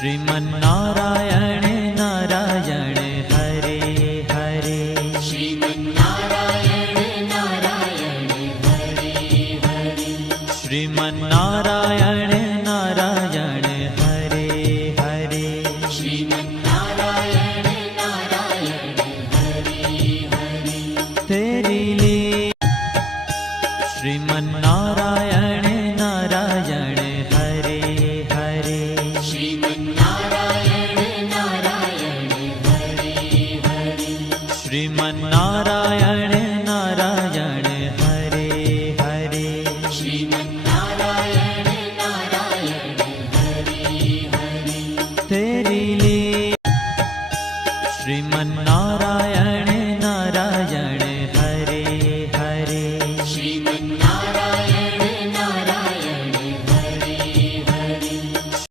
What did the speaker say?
श्रीमन्नारायण नारायण हरे हरे, श्रीमन्नारायण नारायण हरे हरे, श्रीमन्नारायण नारायण हरे हरे, श्रीमन्नारायण नारायण हरे हरे, तेरी लीला श्रीमन्नारायण नारायण हरे हरे, श्रीमन्नारायण नारायण हरे हरे, श्रीमन्नारायण नारायण हरे हरे, श्रीमन्नारायण नारायण हरे हरे, तेरी लीला श्रीमन्नारायण